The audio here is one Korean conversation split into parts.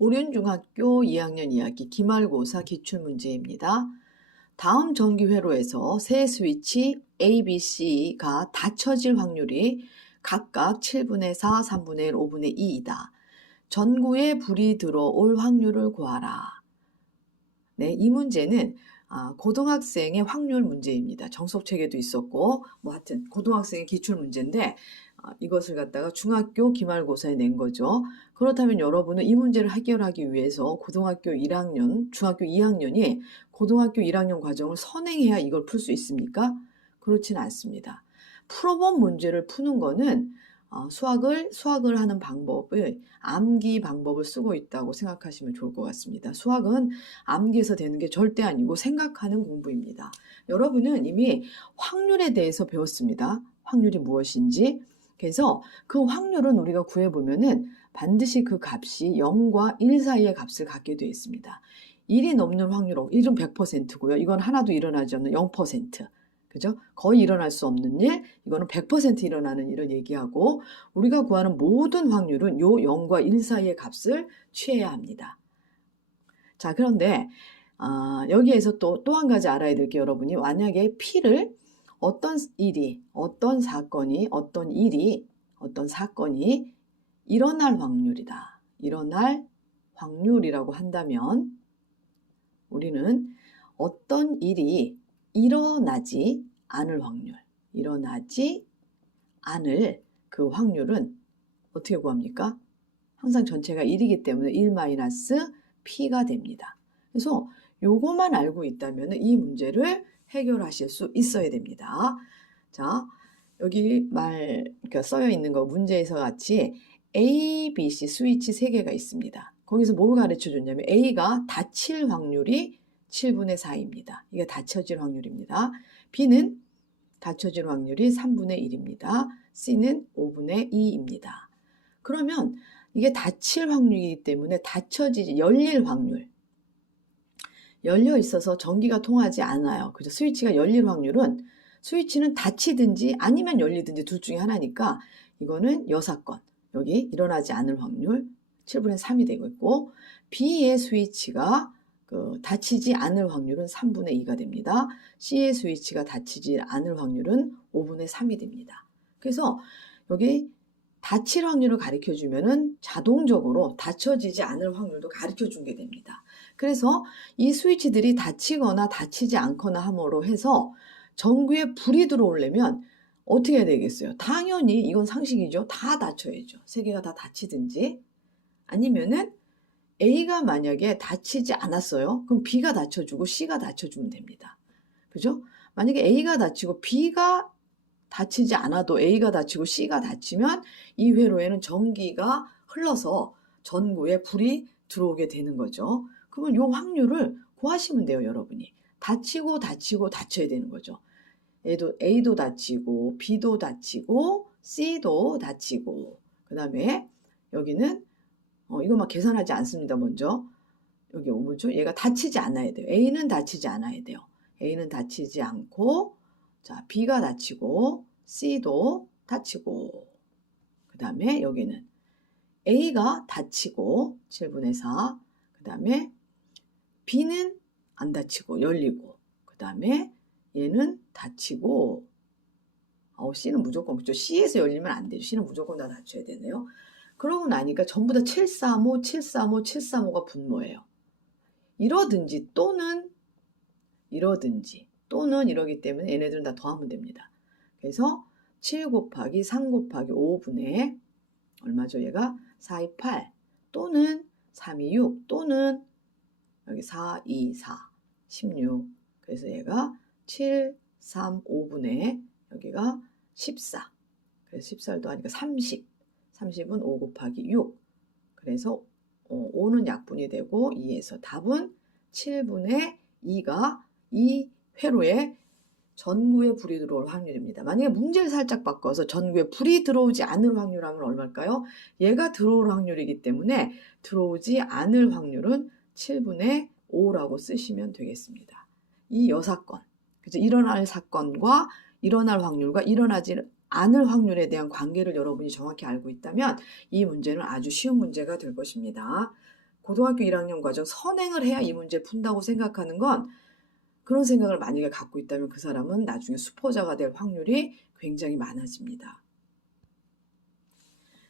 오륜중학교 2학년 2학기 기말고사 기출문제입니다. 다음 전기회로에서 세 스위치 A, B, C가 닫혀질 확률이 각각 7분의 4, 3분의 1, 5분의 2이다. 전구에 불이 들어올 확률을 구하라. 네, 이 문제는 고등학생의 확률 문제입니다. 정석책에도 있었고 하여튼 고등학생의 기출 문제인데 이것을 갖다가 중학교 기말고사에 낸 거죠. 그렇다면 여러분은 이 문제를 해결하기 위해서 고등학교 1학년, 중학교 2학년이 고등학교 1학년 과정을 선행해야 이걸 풀 수 있습니까? 그렇지는 않습니다. 풀어본 문제를 푸는 거는 수학을 하는 방법을 암기 방법을 쓰고 있다고 생각하시면 좋을 것 같습니다. 수학은 암기해서 되는 게 절대 아니고 생각하는 공부입니다. 여러분은 이미 확률에 대해서 배웠습니다. 확률이 무엇인지. 그래서 그 확률은 우리가 구해보면은 반드시 그 값이 0과 1 사이의 값을 갖게 되어 있습니다. 1이 넘는 확률, 1은 100%고요. 이건 하나도 일어나지 않는 0%. 그죠? 거의 일어날 수 없는 일, 이거는 100% 일어나는 일을 얘기하고 우리가 구하는 모든 확률은 요 0과 1 사이의 값을 취해야 합니다. 자, 그런데 여기에서 또 한 가지 알아야 될 게 여러분이 만약에 P를 어떤 일이, 어떤 사건이, 어떤 일이, 어떤 사건이 일어날 확률이다. 일어날 확률이라고 한다면 우리는 어떤 일이 일어나지 않을 확률, 일어나지 않을 그 확률은 어떻게 구합니까? 항상 전체가 1이기 때문에 1-P가 됩니다. 그래서 요것만 알고 있다면 이 문제를 해결하실 수 있어야 됩니다. 자, 여기 그러니까 써여 있는 거 문제에서 같이 A, B, C 스위치 3개가 있습니다. 거기서 뭘 가르쳐 줬냐면 A가 닫힐 확률이 7분의 4입니다. 이게 닫혀질 확률입니다. B는 닫혀질 확률이 3분의 1입니다. C는 5분의 2입니다. 그러면 이게 닫힐 확률이기 때문에 닫혀지지, 열릴 확률. 열려 있어서 전기가 통하지 않아요. 그죠? 스위치가 열릴 확률은 스위치는 닫히든지 아니면 열리든지 둘 중에 하나니까 이거는 여사건. 여기 일어나지 않을 확률 7분의 3이 되고 있고 B의 스위치가 닫히지 않을 확률은 3분의 2가 됩니다. C의 스위치가 닫히지 않을 확률은 5분의 3이 됩니다. 그래서 여기 닫힐 확률을 가르쳐 주면은 자동적으로 닫혀지지 않을 확률도 가르쳐 주게 됩니다. 그래서 이 스위치들이 닫히거나 닫히지 않거나 함으로 해서 전구에 불이 들어오려면 어떻게 해야 되겠어요? 당연히 이건 상식이죠. 다 닫혀야죠. 3개가 다 닫히든지 아니면은 A가 만약에 닫히지 않았어요. 그럼 B가 닫혀주고 C가 닫혀주면 됩니다. 그죠? 만약에 A가 닫히고 B가 닫히지 않아도 A가 닫히고 C가 닫히면 이 회로에는 전기가 흘러서 전구에 불이 들어오게 되는 거죠. 그러면 이 확률을 구하시면 돼요, 여러분이. 닫히고 닫혀야 되는 거죠. A도 닫히고 B도 닫히고 C도 닫히고 그 다음에 여기는 이거 막 계산하지 않습니다. 먼저 여기 뭐죠? 얘가 닫히지 않아야 돼요. A는 닫히지 않아야 돼요. A는 닫히지 않고 자 B가 닫히고 C도 닫히고 그 다음에 여기는 A가 닫히고 7분의 4 그 다음에 B는 안 닫히고 열리고 그 다음에 얘는 닫히고 C는 무조건 그죠? C에서 열리면 안 되죠. C는 무조건 다 닫혀야 되네요. 그러고 나니까 전부 다 735, 735, 735가 분모예요. 이러든지 또는 이러기 때문에 얘네들은 다 더하면 됩니다. 그래서 7 곱하기 3 곱하기 5분의 얼마죠? 얘가 4, 2, 8 또는 3, 2, 6 또는 여기 4, 2, 4, 16 그래서 얘가 7, 3, 5분의 여기가 14 그래서 14를 더하니까 30 30은 5 곱하기 6 그래서 5는 약분이 되고 2에서 답은 7분의 2가 이 회로에 전구에 불이 들어올 확률입니다. 만약에 문제를 살짝 바꿔서 전구에 불이 들어오지 않을 확률하면 얼마일까요? 얘가 들어올 확률이기 때문에 들어오지 않을 확률은 7분의 5라고 쓰시면 되겠습니다. 이 여사건, 그죠? 일어날 사건과 일어날 확률과 일어나지 않을 확률에 대한 관계를 여러분이 정확히 알고 있다면 이 문제는 아주 쉬운 문제가 될 것입니다. 고등학교 1학년 과정 선행을 해야 이 문제를 푼다고 생각하는 건 그런 생각을 만약에 갖고 있다면 그 사람은 나중에 수포자가 될 확률이 굉장히 많아집니다.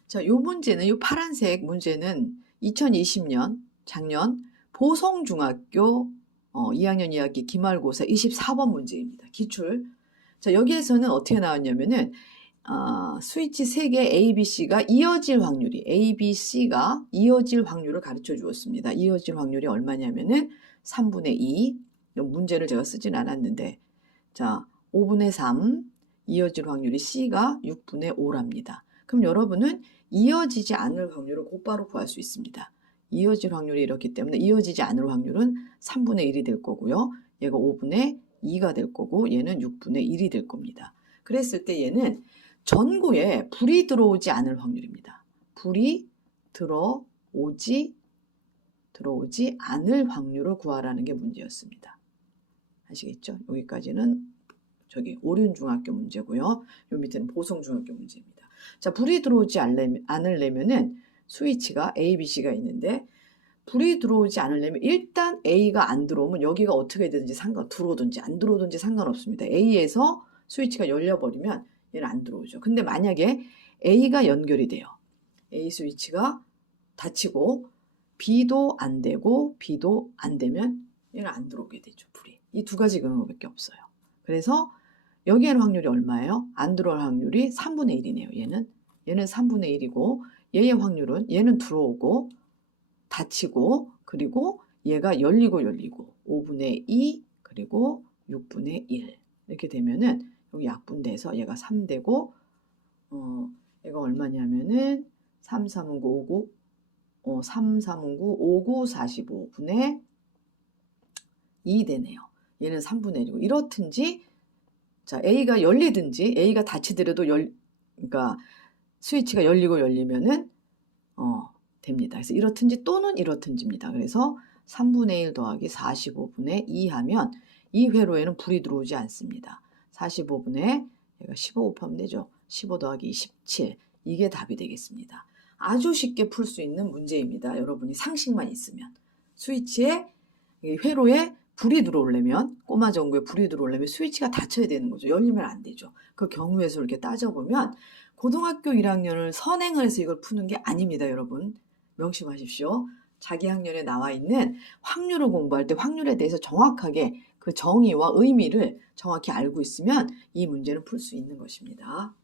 자, 요 문제는, 요 파란색 문제는 2020년, 작년 보성중학교 2학년 2학기 기말고사 24번 문제입니다. 기출. 자, 여기에서는 어떻게 나왔냐면은, 스위치 3개 A, B, C가 이어질 확률이, A, B, C가 이어질 확률을 가르쳐 주었습니다. 이어질 확률이 얼마냐면은 3분의 2. 문제를 제가 쓰진 않았는데, 자, 5분의 3, 이어질 확률이 C가 6분의 5랍니다. 그럼 여러분은 이어지지 않을 확률을 곧바로 구할 수 있습니다. 이어질 확률이 이렇기 때문에 이어지지 않을 확률은 3분의 1이 될 거고요. 얘가 5분의 2가 될 거고 얘는 6분의 1이 될 겁니다. 그랬을 때 얘는 전구에 불이 들어오지 않을 확률입니다. 불이 들어오지 않을 확률을 구하라는 게 문제였습니다. 아시겠죠? 여기까지는 저기 오륜중학교 문제고요. 요 밑에는 보성중학교 문제입니다. 자, 불이 들어오지 않으려면은 스위치가 A, B, C가 있는데 불이 들어오지 않으려면 일단 A가 안 들어오면 여기가 어떻게 되든지 들어오든지 안 들어오든지 상관없습니다. A에서 스위치가 열려버리면 얘는 안 들어오죠. 근데 만약에 A가 연결이 돼요. A 스위치가 닫히고 B도 안 되고 B도 안 되면 얘는 안 들어오게 되죠. 불이. 이 두 가지 경우밖에 없어요. 그래서 여기에는 확률이 얼마예요? 안 들어올 확률이 3분의 1이네요. 얘는 3분의 1이고 얘의 확률은 얘는 들어오고 닫히고 그리고 얘가 열리고 5분의 2 그리고 6분의 1 이렇게 되면은 여기 약분돼서 얘가 3되고 얘가 얼마냐면은 3, 3은 9, 5, 3, 3은 9, 5, 9, 45분의 2 되네요. 얘는 3분의 1이고 이렇든지 자, A가 열리든지 A가 닫히더라도 그러니까 스위치가 열리면은 됩니다. 그래서 이렇든지 또는 이렇든지입니다. 그래서 3분의 1 더하기 45분의 2 하면 이 회로에는 불이 들어오지 않습니다. 45분의 얘가 15 곱하면 되죠. 15 더하기 27 이게 답이 되겠습니다. 아주 쉽게 풀 수 있는 문제입니다. 여러분이 상식만 있으면 스위치에 회로에 불이 들어오려면 꼬마 전구에 불이 들어오려면 스위치가 닫혀야 되는 거죠. 열리면 안 되죠. 그 경우의 수를 이렇게 따져보면 고등학교 1학년을 선행을 해서 이걸 푸는 게 아닙니다. 여러분 명심하십시오. 자기 학년에 나와 있는 확률을 공부할 때 확률에 대해서 정확하게 그 정의와 의미를 정확히 알고 있으면 이 문제는 풀 수 있는 것입니다.